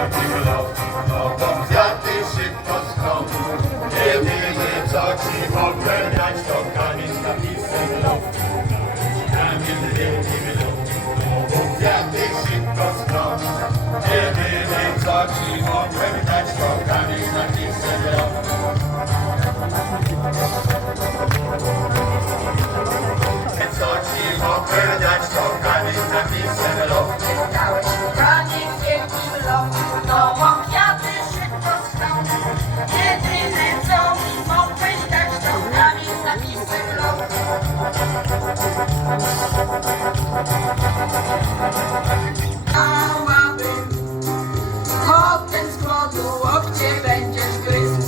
wielkim lotu, nogą kwiaty szybko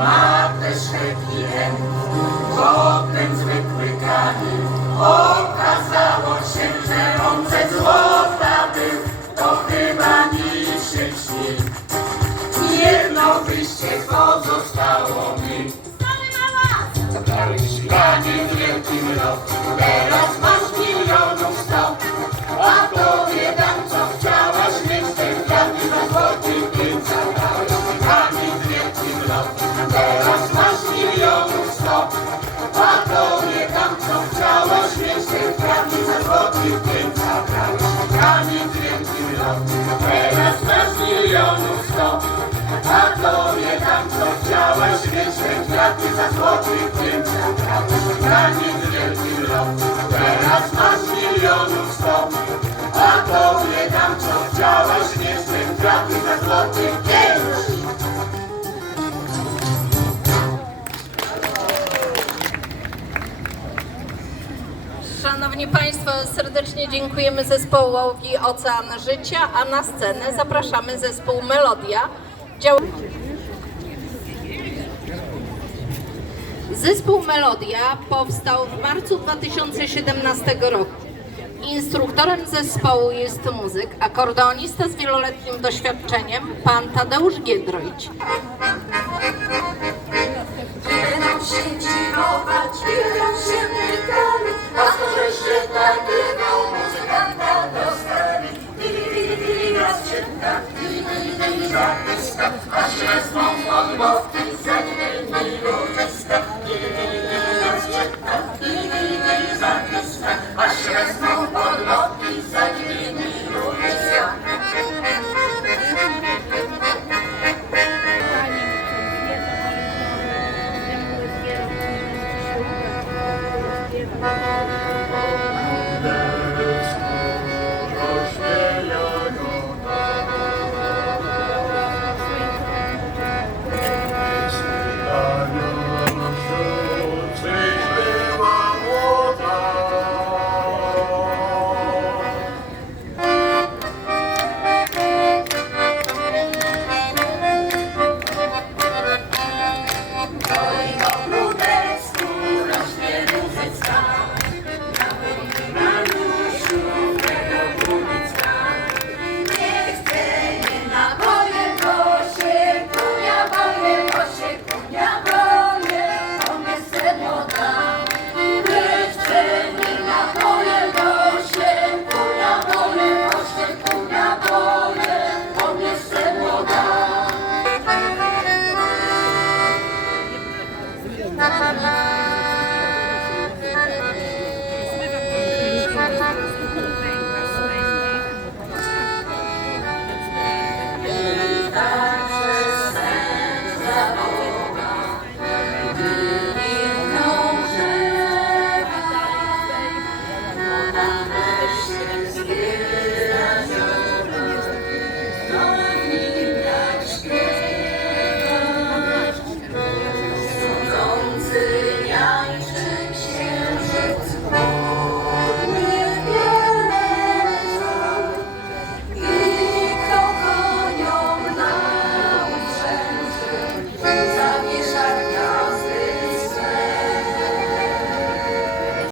ma też happy end. Potem zwykły kamień okazało się, że on ze złota był. To chyba niższy śni. Jedno wyjście pozostało mi. Dałeś kamień w wielkim roku, teraz masz kwiaty za złoty pięć. Dałeś kamień w wielkim roku, teraz masz milionów sto. A tobie dam co chciałaś mieć, ten kwiaty za złoty pięć. Szanowni Państwo, serdecznie dziękujemy zespołowi Ocean Życia, a na scenę zapraszamy zespół Melodia. Dział... Zespół Melodia powstał w marcu 2017 roku. Instruktorem zespołu jest muzyk, akordeonista z wieloletnim doświadczeniem, pan Tadeusz Giedroyć. Dziwować, wiedzą się Bye-bye.